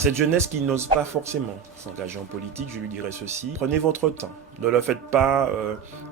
Cette jeunesse qui n'ose pas forcément s'engager en politique, je lui dirais ceci: prenez votre temps, ne le faites pas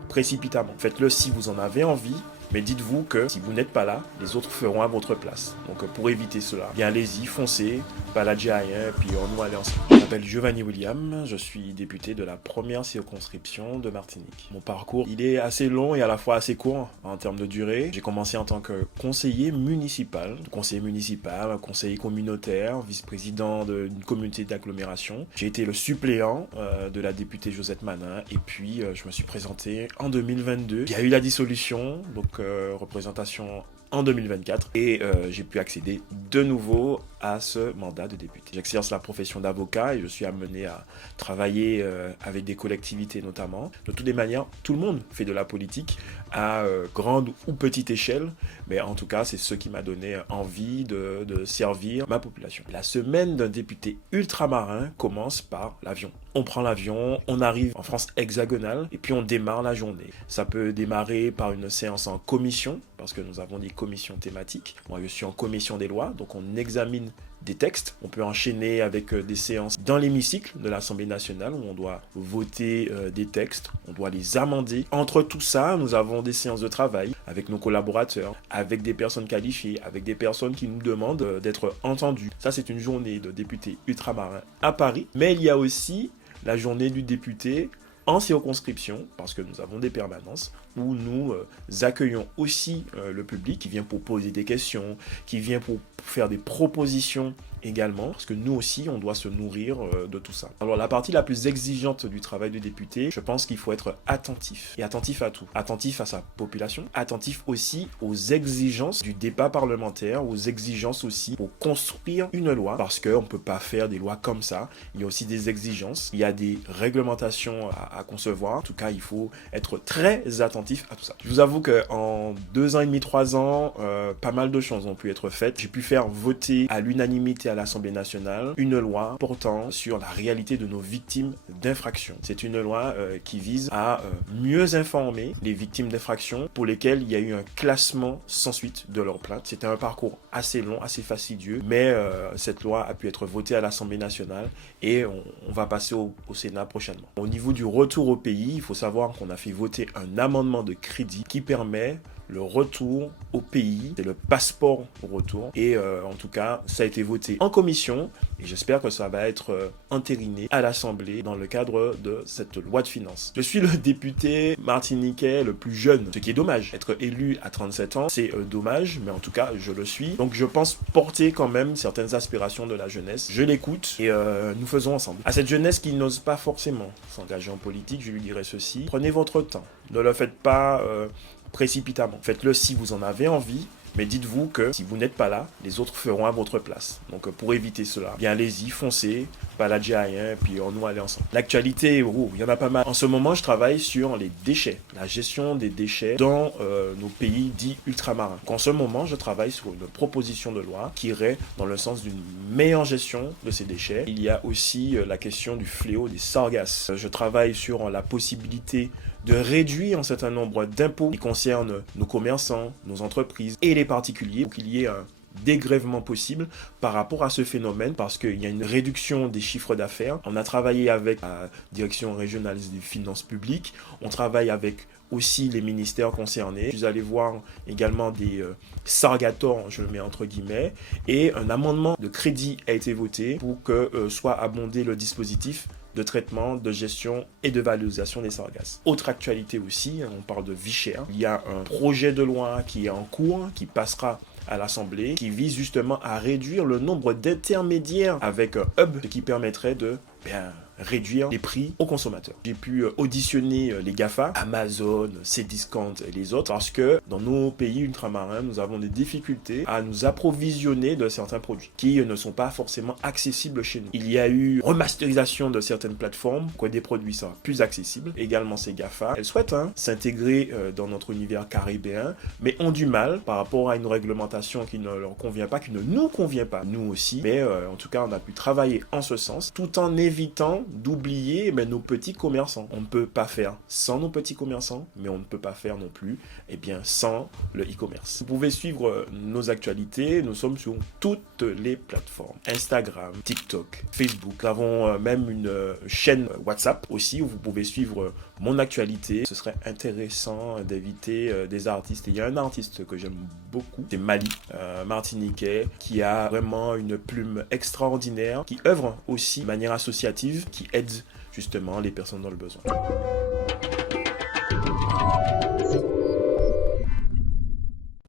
précipitamment. Faites-le si vous en avez envie, mais dites-vous que si vous n'êtes pas là, les autres feront à votre place. Donc pour éviter cela, bien allez-y, foncez, baladez à rien, puis on va aller ensemble. Je m'appelle Giovanni William, je suis député de la première circonscription de Martinique. Mon parcours, il est assez long et à la fois assez court en termes de durée. J'ai commencé en tant que conseiller municipal, conseiller communautaire, vice-président d'une communauté d'agglomération. J'ai été le suppléant de la députée Josette Manin et puis je me suis présenté en 2022. Il y a eu la dissolution, donc représentation en 2024 et j'ai pu accéder de nouveau à ce mandat de député. J'exerce la profession d'avocat et je suis amené à travailler avec des collectivités notamment. De toutes les manières, tout le monde fait de la politique à grande ou petite échelle, mais en tout cas, c'est ce qui m'a donné envie de servir ma population. La semaine d'un député ultramarin commence par l'avion. On prend l'avion, on arrive en France hexagonale et puis on démarre la journée. Ça peut démarrer par une séance en commission, parce que nous avons des commissions thématiques. Moi, je suis en commission des lois, donc on examine des textes. On peut enchaîner avec des séances dans l'hémicycle de l'Assemblée nationale où on doit voter des textes, on doit les amender. Entre tout ça, nous avons des séances de travail avec nos collaborateurs, avec des personnes qualifiées, avec des personnes qui nous demandent d'être entendues. Ça, c'est une journée de député ultramarin à Paris. Mais il y a aussi la journée du député en circonscription, parce que nous avons des permanences où nous accueillons aussi le public qui vient pour poser des questions, qui vient pour faire des propositions également, parce que nous aussi, on doit se nourrir de tout ça. Alors, la partie la plus exigeante du travail de député, je pense qu'il faut être attentif, et attentif à tout. Attentif à sa population, attentif aussi aux exigences du débat parlementaire, aux exigences aussi pour construire une loi, parce qu'on ne peut pas faire des lois comme ça. Il y a aussi des exigences, il y a des réglementations à concevoir. En tout cas, il faut être très attentif à tout ça. Je vous avoue qu'en 2 ans et demi, 3 ans, pas mal de choses ont pu être faites. J'ai pu faire voter à l'unanimité à l'Assemblée nationale une loi portant sur la réalité de nos victimes d'infractions. C'est une loi qui vise à mieux informer les victimes d'infractions pour lesquelles il y a eu un classement sans suite de leur plainte. C'était un parcours assez long, assez fastidieux, mais cette loi a pu être votée à l'Assemblée nationale et on va passer au Sénat prochainement. Au niveau du retour au pays, il faut savoir qu'on a fait voter un amendement de crédit qui permet le retour au pays, c'est le passeport au retour. Et en tout cas, ça a été voté en commission et j'espère que ça va être entériné à l'Assemblée dans le cadre de cette loi de finances. Je suis le député martiniquais le plus jeune, ce qui est dommage. Être élu à 37 ans, c'est dommage, mais en tout cas, je le suis. Donc je pense porter quand même certaines aspirations de la jeunesse. Je l'écoute et nous faisons ensemble. À cette jeunesse qui n'ose pas forcément s'engager en politique, je lui dirais ceci: prenez votre temps. Ne le faites pas précipitamment. Faites-le si vous en avez envie, mais dites-vous que si vous n'êtes pas là, les autres feront à votre place. Donc pour éviter cela, bien allez-y, foncez, baladez à rien, puis on va aller ensemble. L'actualité, il y en a pas mal. En ce moment, je travaille sur les déchets, la gestion des déchets dans nos pays dits ultramarins. Donc, en ce moment, je travaille sur une proposition de loi qui irait dans le sens d'une meilleure gestion de ces déchets. Il y a aussi la question du fléau des sargasses. Je travaille sur la possibilité de réduire un certain nombre d'impôts qui concernent nos commerçants, nos entreprises et les particuliers pour qu'il y ait un dégrèvement possible par rapport à ce phénomène parce qu'il y a une réduction des chiffres d'affaires. On a travaillé avec la direction régionale des finances publiques, on travaille avec aussi les ministères concernés. Vous allez voir également des sargators, je le mets entre guillemets, et un amendement de crédit a été voté pour que soit abondé le dispositif de traitement, de gestion et de valorisation des sargasses. Autre actualité aussi, on parle de vie chère. Il y a un projet de loi qui est en cours, qui passera à l'Assemblée, qui vise justement à réduire le nombre d'intermédiaires avec un hub, ce qui permettrait de réduire les prix aux consommateurs. J'ai pu auditionner les GAFA, Amazon, Cdiscount et les autres, parce que dans nos pays ultramarins, nous avons des difficultés à nous approvisionner de certains produits qui ne sont pas forcément accessibles chez nous. Il y a eu remasterisation de certaines plateformes pour que des produits soient plus accessibles. Également, ces GAFA, elles souhaitent s'intégrer dans notre univers caribéen, mais ont du mal par rapport à une réglementation qui ne leur convient pas, qui ne nous convient pas, nous aussi. Mais en tout cas, on a pu travailler en ce sens, tout en évitant d'oublier nos petits commerçants. On ne peut pas faire sans nos petits commerçants, mais on ne peut pas faire non plus sans le e-commerce. Vous pouvez suivre nos actualités. Nous sommes sur toutes les plateformes. Instagram, TikTok, Facebook. Nous avons même une chaîne WhatsApp aussi où vous pouvez suivre mon actualité. Ce serait intéressant d'inviter des artistes. Et il y a un artiste que j'aime beaucoup, c'est Mali, martiniquais, qui a vraiment une plume extraordinaire, qui œuvre aussi de manière associative, qui aide justement les personnes dans le besoin.